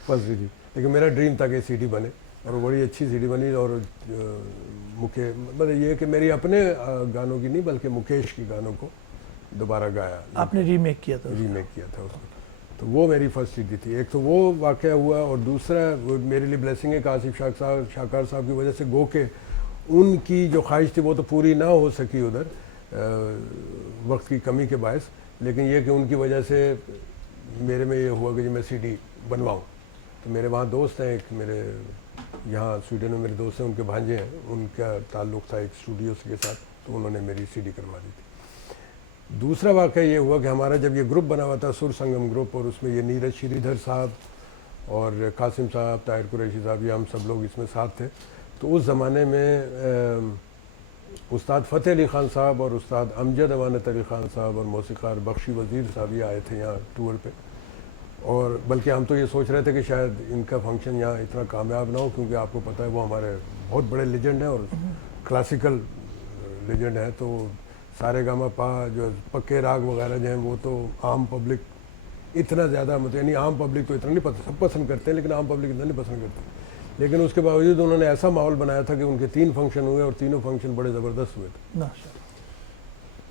فرسٹ سی ڈی، لیکن میرا ڈریم تھا کہ سی ڈی بنے، اور بڑی اچھی سی ڈی بنی۔ اور مطلب یہ کہ میری اپنے گانوں کی نہیں بلکہ مکیش کی گانوں کو دوبارہ گایا، آپ نے ریمیک کیا تھا اس کو؟ ریمیک کیا تھا اس کو، تو وہ میری فرسٹ سی ڈی تھی۔ ایک تو وہ واقعہ ہوا، اور دوسرا وہ میرے لیے بلیسنگ ہے کہ آصف شاہکار صاحب کی وجہ سے گو کہ ان کی جو خواہش تھی وہ تو پوری نہ ہو سکی ادھر وقت کی کمی کے باعث، لیکن یہ کہ ان کی وجہ سے میرے میں یہ ہوا کہ میں سی ڈی بنواؤں۔ تو میرے وہاں دوست ہیں، ایک میرے یہاں سویڈن میں میرے دوست ہیں، ان کے بھانجے ہیں، ان کا تعلق تھا ایک اسٹوڈیو کے ساتھ، تو انہوں نے میری سی ڈی کروا دی تھی۔ دوسرا واقعہ یہ ہوا کہ ہمارا جب یہ گروپ بنا ہوا تھا سر سنگم گروپ، اور اس میں یہ نیرج شری دھر صاحب اور قاسم صاحب، طاہر قریشی صاحب، یہ ہم سب لوگ اس میں ساتھ تھے، تو اس زمانے میں استاد فتح علی خان صاحب اور استاد امجد امانت علی خان صاحب اور موسیقار بخشی وزیر صاحب یہ آئے تھے یہاں ٹور پہ، اور بلکہ ہم تو یہ سوچ رہے تھے کہ شاید ان کا فنکشن یہاں اتنا کامیاب نہ ہو، کیونکہ آپ کو پتہ ہے وہ ہمارے بہت بڑے لیجنڈ ہیں اور کلاسیکل لیجنڈ ہیں، تو سارے گاما پا جو پکے راگ وغیرہ جو ہیں وہ تو عام پبلک اتنا زیادہ مطلب یعنی عام پبلک تو اتنا نہیں پسند، سب پسند کرتے ہیں لیکن عام پبلک اتنا نہیں پسند کرتی، لیکن اس کے باوجود انہوں نے ایسا ماحول بنایا تھا کہ ان کے 3 فنکشن ہوئے اور تینوں فنکشن بڑے زبردست ہوئے تھے۔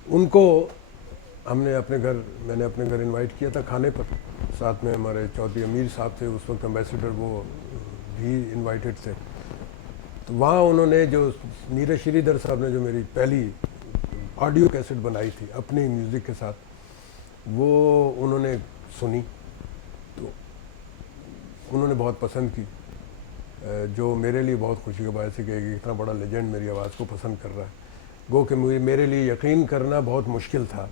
ان کو ہم نے میں نے اپنے گھر انوائٹ کیا تھا کھانے پر، ساتھ میں ہمارے چودھری امیر صاحب تھے اس وقت ایمبیسیڈر، وہ بھی انوائٹڈ تھے۔ تو وہاں انہوں نے جو نیرج شری دھر صاحب نے جو میری پہلی آڈیو کیسٹ بنائی تھی اپنی میوزک کے ساتھ، وہ انہوں نے سنی تو انہوں نے بہت پسند کی، جو میرے لیے بہت خوشی کا باعث ہے کہ اتنا بڑا لیجنڈ میری آواز کو پسند کر رہا ہے۔ گو کہ میرے لیے یقین کرنا بہت مشکل تھا،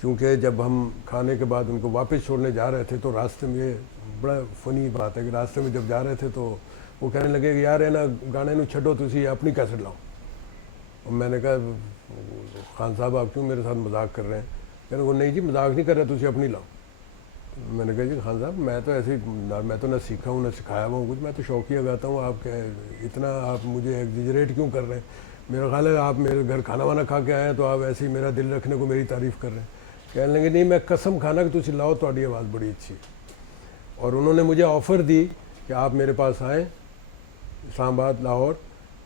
کیونکہ جب ہم کھانے کے بعد ان کو واپس چھوڑنے جا رہے تھے تو راستے میں، یہ بڑا فنی بات ہے کہ راستے میں جب جا رہے تھے تو وہ کہنے لگے کہ یار ہے نا گانے نو چھڈو تسی اپنی کیسٹ لاؤ، اور میں نے کہا خان صاحب آپ کیوں میرے ساتھ مذاق کر رہے ہیں؟ کہنے وہ نہیں جی مذاق نہیں کر رہے، تسی اپنی لاؤ۔ میں نے کہا جی خان صاحب میں تو ایسے میں تو نہ سیکھا ہوں نہ سکھایا ہوا ہوں کچھ, میں تو شوقیہ گاتا ہوں, آپ اتنا آپ مجھے ایگزیجریٹ کیوں کر رہے ہیں, میرا خیال ہے آپ میرے گھر کھانا وانا کھا کے آئے ہیں تو آپ ایسے ہی میرا دل رکھنے کو میری تعریف کر رہے ہیں. کہنے لگے نہیں میں قسم کھانا کہ تسی لاؤ تہاڈی آواز بڑی اچھی ہے. اور انہوں نے مجھے آفر دی کہ آپ میرے پاس آئیں اسلام آباد لاہور,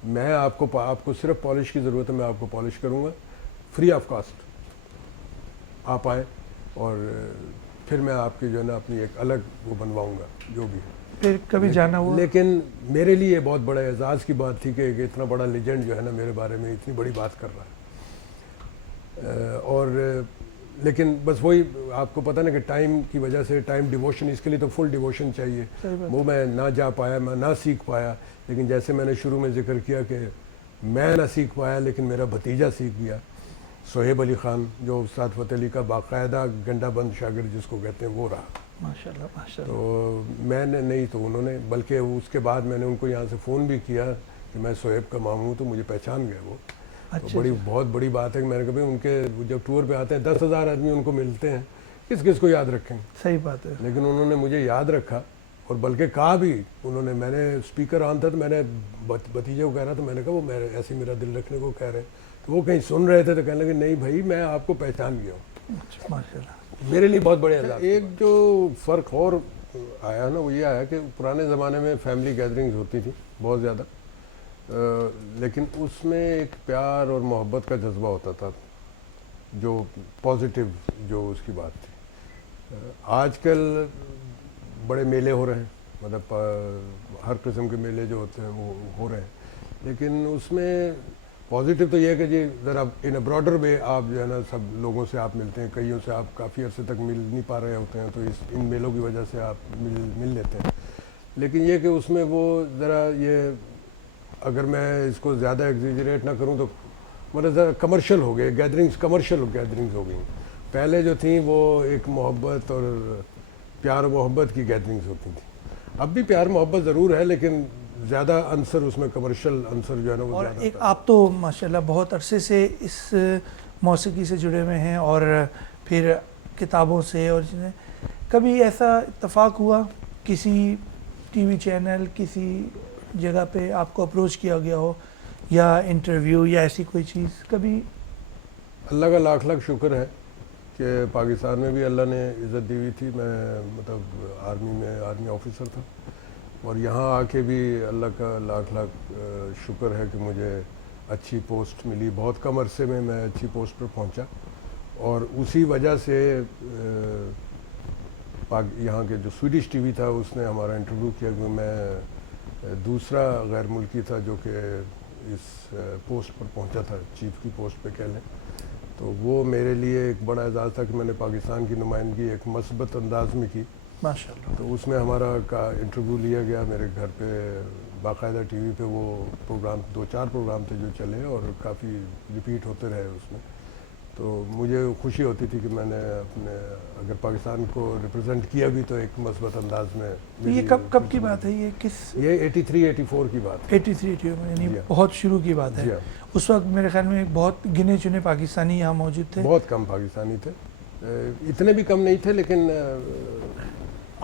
میں آپ کو صرف پالش کی ضرورت ہے, میں آپ کو پالش کروں گا فری آف کاسٹ, آپ آئیں اور پھر میں آپ کی جو ہے نا اپنی ایک الگ وہ بنواؤں گا جو بھی ہے. پھر کبھی جانا ہوا؟ لیکن میرے لیے یہ بہت بڑا اعزاز کی بات تھی کہ اتنا بڑا لیجنڈ جو ہے نا میرے بارے میں اتنی بڑی بات کر رہا ہے. اور لیکن بس وہی آپ کو پتہ نا کہ ٹائم کی وجہ سے ٹائم ڈیووشن, اس کے لیے تو فل ڈیووشن چاہیے, وہ میں نہ جا پایا, میں نہ سیکھ پایا. لیکن جیسے میں نے شروع میں ذکر کیا کہ میں نہ سیکھ پایا لیکن میرا بھتیجا سیکھ گیا, صہیب علی خان جو استاد فتح علی کا باقاعدہ گنڈا بند شاگرد جس کو کہتے ہیں وہ رہا. ماشاءاللہ ماشاءاللہ. تو میں نے نہیں تو انہوں نے, بلکہ اس کے بعد میں نے ان کو یہاں سے فون بھی کیا کہ میں صہیب کا ماموں ہوں, تو مجھے پہچان گئے وہ. تو بہت بڑی بات ہے کہ میں نے کہا بھائی ان کے جب ٹور پہ آتے ہیں 10,000 آدمی ان کو ملتے ہیں, کس کس کو یاد رکھیں گے. صحیح بات ہے. لیکن انہوں نے مجھے یاد رکھا اور بلکہ کہا بھی انہوں نے, میں نے اسپیکر آن تھا تو میں نے بھتیجے کو کہہ رہا تھا, میں نے کہا وہ ایسے میرا دل رکھنے کو کہہ رہے ہیں, تو وہ کہیں سن رہے تھے تو کہنے لگے نہیں بھائی میں آپ کو پہچان گیا ہوں. ماشاءاللہ. میرے لیے بہت بڑے اعزاز. ایک جو فرق اور آیا نا وہ یہ آیا کہ پرانے زمانے میں فیملی گیدرنگز ہوتی تھیں بہت زیادہ, لیکن اس میں ایک پیار اور محبت کا جذبہ ہوتا تھا جو پازیٹیو جو اس کی بات تھی. آج کل بڑے میلے ہو رہے ہیں, مطلب ہر قسم کے میلے جو ہوتے ہیں وہ ہو رہے ہیں, لیکن اس میں پازیٹیو تو یہ ہے کہ جی ذرا ان اے براڈر وے آپ جو ہے نا سب لوگوں سے آپ ملتے ہیں, کئیوں سے آپ کافی عرصے تک مل نہیں پا رہے ہوتے ہیں تو ان میلوں کی وجہ سے آپ مل لیتے ہیں. لیکن یہ کہ اس میں وہ ذرا یہ اگر میں اس کو زیادہ ایگزیجریٹ نہ کروں تو مطلب ذرا کمرشل ہو گئے گیدرنگز, کمرشل گیدرنگز ہو گئیں. پہلے جو تھیں وہ ایک محبت اور پیار و محبت کی گیدرنگز ہوتی تھیں. اب بھی پیار محبت ضرور ہے لیکن زیادہ عنصر اس میں کمرشل عنصر جو ہے نا وہ اور زیادہ. ایک آپ تو ماشاءاللہ بہت عرصے سے اس موسیقی سے جڑے ہوئے ہیں اور پھر کتابوں سے, اور کبھی ایسا اتفاق ہوا کسی ٹی وی چینل کسی جگہ پہ آپ کو اپروچ کیا گیا ہو یا انٹرویو یا ایسی کوئی چیز کبھی؟ اللہ کا لاکھ لاکھ شکر ہے کہ پاکستان میں بھی اللہ نے عزت دی ہوئی تھی. میں مطلب آرمی آفیسر تھا اور یہاں آ کے بھی اللہ کا لاکھ لاکھ شکر ہے کہ مجھے اچھی پوسٹ ملی. بہت کم عرصے میں میں اچھی پوسٹ پر پہنچا اور اسی وجہ سے یہاں کے جو سویڈش ٹی وی تھا اس نے ہمارا انٹرویو کیا کہ میں دوسرا غیر ملکی تھا جو کہ اس پوسٹ پر پہنچا تھا, چیف کی پوسٹ پہ کہہ لیں. تو وہ میرے لیے ایک بڑا اعزاز تھا کہ میں نے پاکستان کی نمائندگی ایک مثبت انداز میں کی. ماشاءاللہ. تو اس میں ہمارا کا انٹرویو لیا گیا میرے گھر پہ, باقاعدہ ٹی وی پہ وہ پروگرام 2-4 پروگرام تھے جو چلے اور کافی ریپیٹ ہوتے رہے اس میں. تو مجھے خوشی ہوتی تھی کہ میں نے اپنے اگر پاکستان کو ریپرزینٹ کیا بھی تو ایک مثبت انداز میں. یہ کب کی بات ہے؟ یہ کس؟ یہ 83-84 کی بات ہے. 83 یعنی بہت شروع کی بات ہے. اس وقت میرے خیال میں بہت گنے چنے پاکستانی یہاں موجود تھے. بہت کم پاکستانی تھے, اتنے بھی کم نہیں تھے لیکن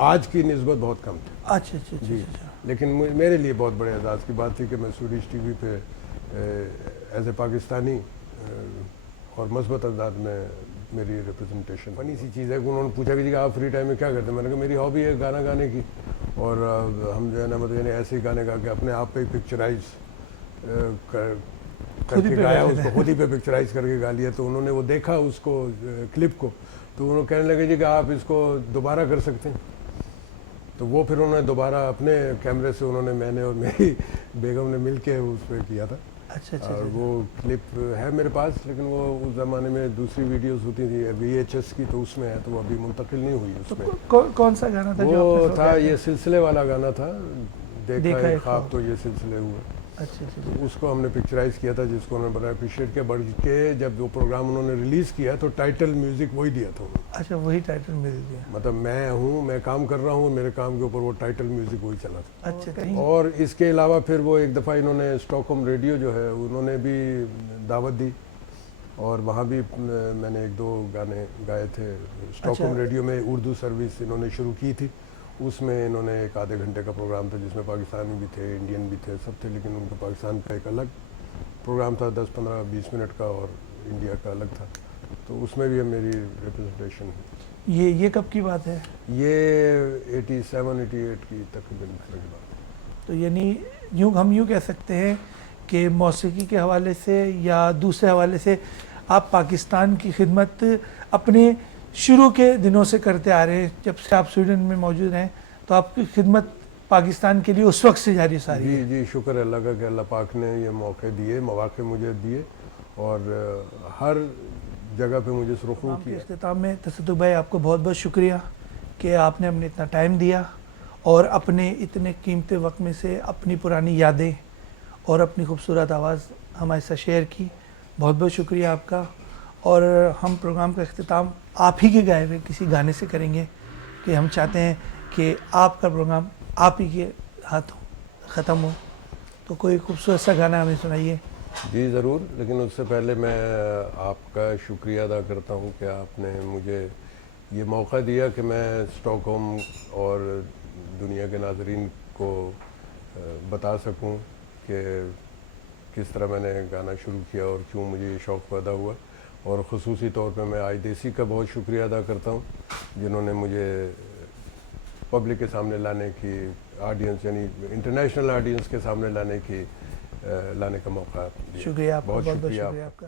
آج کی نسبت بہت کم تھے. اچھا اچھا جی. اچھا. لیکن میرے لیے بہت بڑے اعزاز کی بات تھی کہ میں سویڈش ٹی وی پہ ایز اے پاکستانی اور مثبت انداز میں میری ریپرزنٹیشن. فنی سی چیز ہے کہ انہوں نے پوچھا کہ جی آپ فری ٹائم میں کیا کرتے ہیں. میں نے کہا میری ہابی ہے گانا گانے کی اور ہم جو ہے نا مطلب ایسے ہی گانے گا کے اپنے آپ پہ پکچرائز کر کے گایا, اس کو خود ہی پہ پکچرائز کر کے گا لیا. تو انہوں نے وہ دیکھا اس کو کلپ کو, تو انہوں نے کہنے لگے جی کہ آپ اس کو دوبارہ کر سکتے ہیں. تو وہ پھر انہوں نے دوبارہ اپنے کیمرے سے میں نے اور میری بیگم نے مل کے اس پہ کیا تھا. اچھا اچھا. اور وہ کلپ ہے میرے پاس, لیکن وہ اس زمانے میں دوسری ویڈیوز ہوتی تھی VHS کی, تو اس میں ہے, تو وہ ابھی منتقل نہیں ہوئی اس میں. کون سا گانا تھا جو وہ تھا یہ سلسلے والا گانا تھا, دیکھا ہے خواب تو یہ سلسلے ہوئے. اچھا اچھا. اس کو ہم نے پکچرائز کیا تھا جس کو انہوں نے بڑا اپریشیٹ کیا, بڑھ کے جب وہ پروگرام انہوں نے ریلیز کیا تو ٹائٹل میوزک وہی دیا تھا. اچھا وہی ٹائٹل میوزک دیا, مطلب میں کام کر رہا ہوں, میرے کام کے اوپر وہ ٹائٹل میوزک وہی چلا تھا. اچھا. اور اس کے علاوہ پھر وہ ایک دفعہ انہوں نے اسٹاک ہوم ریڈیو جو ہے انہوں نے بھی دعوت دی اور وہاں بھی میں نے 1-2 گانے گائے تھے. اسٹاک ہوم اچھا. ریڈیو میں اردو سروس انہوں نے شروع کی تھی, اس میں انہوں نے ایک آدھے گھنٹے کا پروگرام تھا جس میں پاکستانی بھی تھے, انڈین بھی تھے, سب تھے, لیکن ان کا پاکستان کا ایک الگ پروگرام تھا 10-15-20 منٹ کا, اور انڈیا کا الگ تھا. تو اس میں بھی میری ریپرزنٹیشن ہے. یہ کب کی بات ہے؟ یہ 87-88 کی تقریباً کی بات ہے. تو یعنی ہم یوں کہہ سکتے ہیں کہ موسیقی کے حوالے سے یا دوسرے حوالے سے آپ پاکستان کی خدمت اپنے شروع کے دنوں سے کرتے آ رہے ہیں. جب سے آپ سویڈن میں موجود ہیں تو آپ کی خدمت پاکستان کے لیے اس وقت سے جاری ساری ہے. جی شکر ہے اللہ کا کہ اللہ پاک نے یہ مواقع مجھے دیے, اور ہر جگہ پہ مجھے سرخرو پروگرام کے کیا. اختتام میں تصدق بھائی آپ کو بہت بہت شکریہ کہ آپ نے اپنے اتنا ٹائم دیا اور اپنے اتنے قیمتی وقت میں سے اپنی پرانی یادیں اور اپنی خوبصورت آواز ہمارے ساتھ شیئر کی. بہت بہت شکریہ آپ کا. اور ہم پروگرام کا اختتام آپ ہی کے گائے ہوئے کسی گانے سے کریں گے کہ ہم چاہتے ہیں کہ آپ کا پروگرام آپ ہی کے ہاتھوں ختم ہو. تو کوئی خوبصورت سا گانا ہمیں سنائیے. جی ضرور, لیکن اس سے پہلے میں آپ کا شکریہ ادا کرتا ہوں کہ آپ نے مجھے یہ موقع دیا کہ میں اسٹاک ہوم اور دنیا کے ناظرین کو بتا سکوں کہ کس طرح میں نے گانا شروع کیا اور کیوں مجھے یہ شوق پیدا ہوا. اور خصوصی طور پہ میں آئی دیسی کا بہت شکریہ ادا کرتا ہوں جنہوں نے مجھے پبلک کے سامنے لانے کی, آڈینس یعنی انٹرنیشنل آڈینس کے سامنے لانے کا موقع دیا. شکریہ آپ کا, بہت بہت بہت شکریہ شکریہ آپ کا.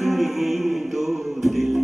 کہیں دو دل